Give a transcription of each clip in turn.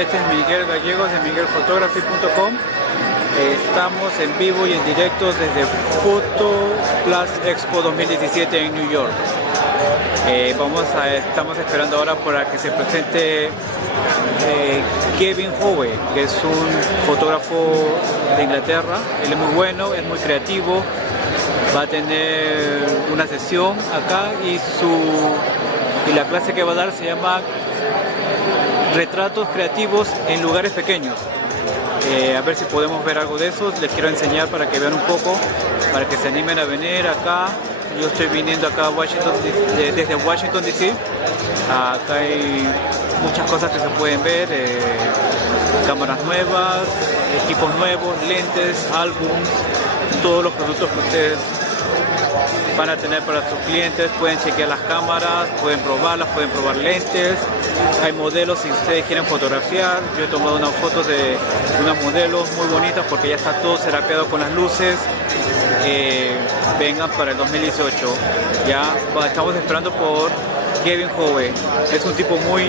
este es Miguel Gallegos de miguelphotography.com. Estamos en vivo y en directo desde Plus Expo 2017 en New York. Estamos esperando ahora para que se presente Gavin Hoey, que es un fotógrafo de Inglaterra. Él es muy bueno, es muy creativo. Va a tener una sesión acá y la clase que va a dar se llama Retratos creativos en lugares pequeños. A ver si podemos ver algo de eso. Les quiero enseñar para que vean un poco, para que se animen a venir acá. Yo estoy viniendo acá a desde Washington DC. Acá hay muchas cosas que se pueden ver, cámaras nuevas, equipos nuevos, lentes, álbums, todos los productos que ustedes van a tener para sus clientes. Pueden chequear las cámaras, pueden probarlas, pueden probar lentes. Hay modelos si ustedes quieren fotografiar. Yo he tomado unas fotos de unas modelos muy bonitas porque ya está todo serapeado con las luces. Vengan para el 2018. Ya estamos esperando por Gavin Hoey. Es un tipo muy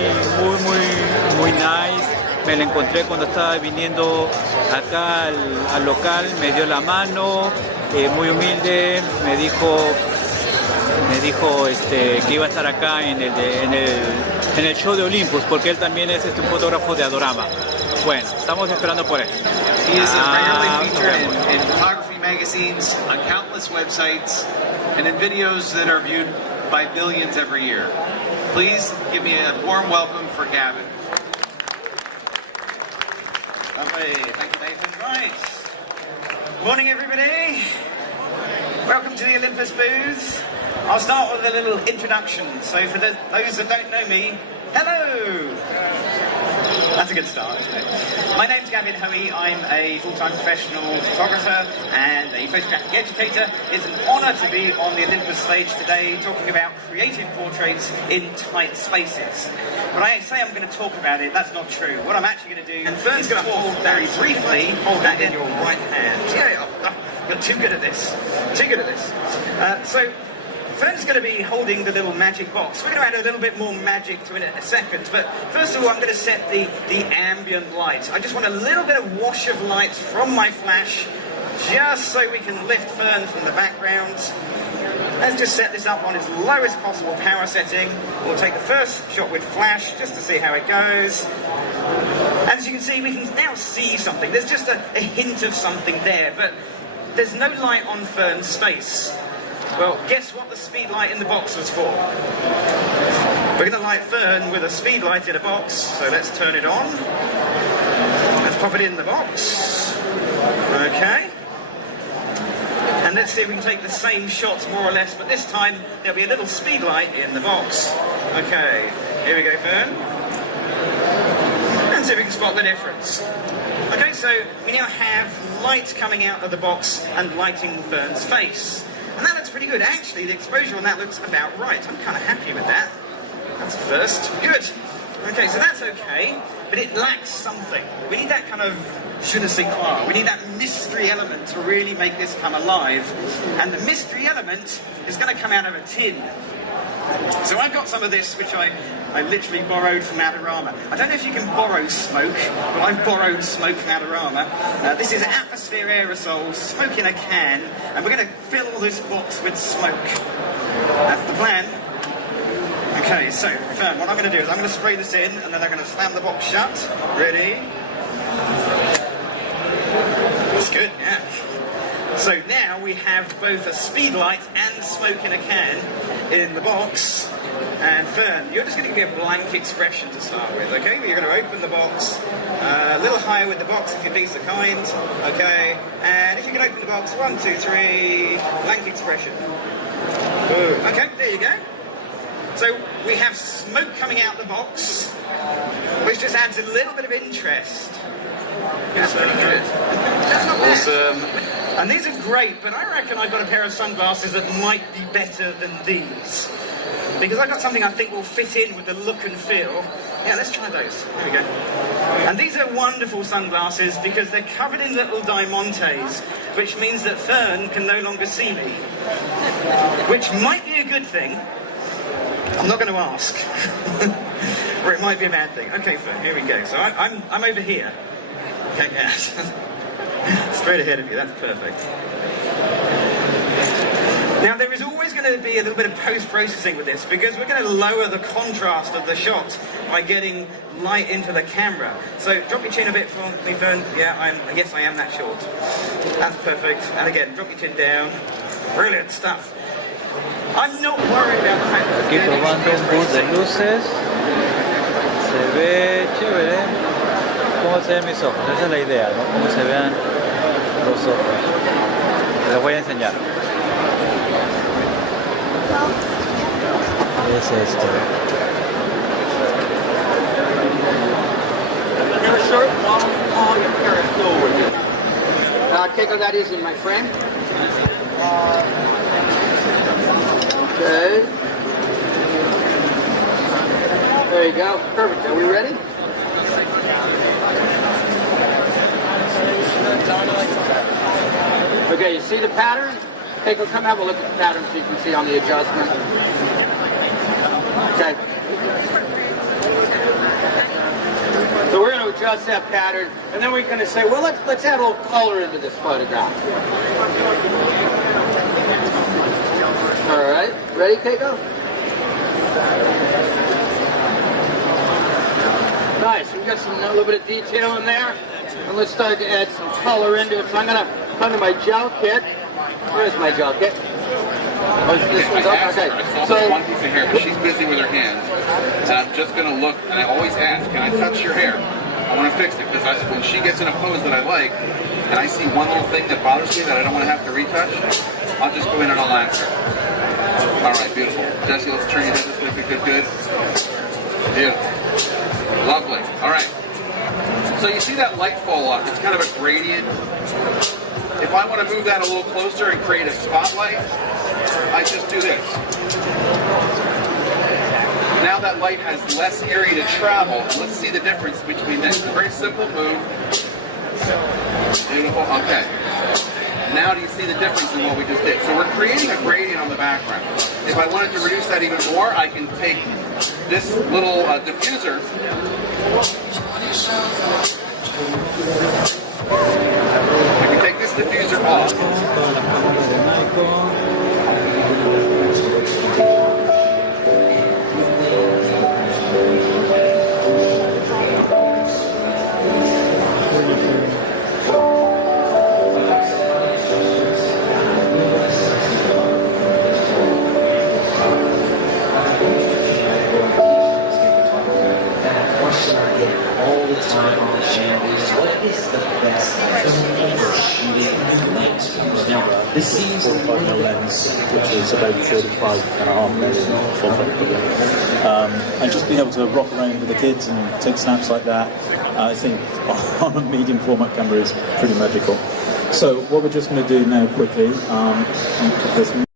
nice. Me lo encontré cuando estaba viniendo acá al local, me dio la mano, muy humilde, me dijo que iba a estar acá en el show de Olympus, porque él también es un fotógrafo de Adorama. Bueno, estamos esperando por él. He is regularly featured in photography magazines, on countless websites, and in videos that are viewed by billions every year. Please give me a warm welcome for Gavin. Lovely, thank you, Nathan. Right. Morning, everybody. Welcome to the Olympus booth. I'll start with a little introduction. So for those that don't know me, hello. That's a good start, isn't it? My name's Gavin Hoey. I'm a full-time professional photographer and a photographic educator. It's an honour to be on the Olympus stage today talking about creative portraits in tight spaces. When I say I'm going to talk about it, that's not true. What I'm actually going to do, and Fern's going to hold very briefly, hold that in your right hand. Yeah, you're too good at this. Too good at this. So Fern's going to be holding the little magic box. We're going to add a little bit more magic to it in a second, but first of all I'm going to set the ambient light. I just want a little bit of wash of light from my flash, just so we can lift Fern from the background. Let's just set this up on its lowest possible power setting. We'll take the first shot with flash, just to see how it goes. As you can see, we can now see something. There's just a hint of something there, but there's no light on Fern's face. Well, guess what the speed light in the box was for? We're going to light Fern with a speed light in a box, so let's turn it on. Let's pop it in the box. Okay. And let's see if we can take the same shots more or less, but this time there'll be a little speed light in the box. Okay, here we go, Fern. And see if we can spot the difference. Okay, so we now have light coming out of the box and lighting Fern's face. And that looks pretty good. Actually, the exposure on that looks about right. I'm kind of happy with that. That's a first. Good. Okay, so that's okay, but it lacks something. We need that kind of je ne sais quoi. We need that mystery element to really make this come alive. And the mystery element is going to come out of a tin. So I've got some of this, which I literally borrowed from Adorama. I don't know if you can borrow smoke, but I've borrowed smoke from Adorama. This is atmosphere aerosol, smoke in a can, and we're going to fill this box with smoke. That's the plan. Okay, so, Fern, what I'm going to do is I'm going to spray this in, and then I'm going to slam the box shut. Ready? That's good, yeah. So now we have both a speed light and smoke in a can in the box. And Fern, you're just going to give me a blank expression to start with, okay? You're going to open the box, a little higher with the box if you'd be so kind, okay? And if you can open the box, 1, 2, 3, blank expression. Ooh. Okay, there you go. So we have smoke coming out the box, which just adds a little bit of interest. That's pretty good. That's not bad. Awesome. And these are great, but I reckon I've got a pair of sunglasses that might be better than these. Because I've got something I think will fit in with the look and feel. Yeah, let's try those. There we go. And these are wonderful sunglasses because they're covered in little diamantes, which means that Fern can no longer see me. Which might be a good thing. I'm not going to ask. or it might be a bad thing. Okay, fine, here we go. So I'm over here. Okay, yeah. Straight ahead of you, that's perfect. Now there is always going to be a little bit of post-processing with this because we're going to lower the contrast of the shot by getting light into the camera. So drop your chin a bit for me, Fern. Yeah, yes, I am that short. That's perfect. And again, drop your chin down. Brilliant stuff. I'm not worried about the fact that Aquí probando un bus de luces. Se ve chévere. ¿Cómo se ven mis ojos? Esa es la idea, ¿no? Cómo se vean los ojos. Les voy a enseñar. Es esto. Your shirt, all your parents go with you. Keiko, that is in my frame. Okay. There you go. Perfect. Are we ready? Okay, you see the pattern? Keiko, come have a look at the pattern so you can see on the adjustment. Okay. So we're going to adjust that pattern, and then we're going to say, well, let's add a little color into this photograph. All right, ready, Keiko? Nice. We got a little bit of detail in there, and let's start to add some color into it. So I'm going to come to my gel kit. Where's my gel kit? Oh, this one's up? Okay. So one piece of hair, but she's busy with her hands. And I'm just going to look, and I always ask, can I touch your hair? I want to fix it, because when she gets in a pose that I like, and I see one little thing that bothers me that I don't want to have to retouch, I'll just go in and I'll ask her. All right, beautiful. Jesse, let's turn you this way. Good. Beautiful. Lovely. All right. So you see that light fall off. It's kind of a gradient. If I want to move that a little closer and create a spotlight, I just do this. Now that light has less area to travel. Let's see the difference between this. A very simple move. Beautiful. Okay. Now do you see the difference in what we just did? So we're creating a gradient on the background. If I wanted to reduce that even more, I can take this little diffuser. I can take this diffuser off. This seems 45mm lens, which is about 35.5 million full frame equivalent. And just being able to rock around with the kids and take snaps like that, I think on a medium format camera is pretty magical. So what we're just going to do now quickly,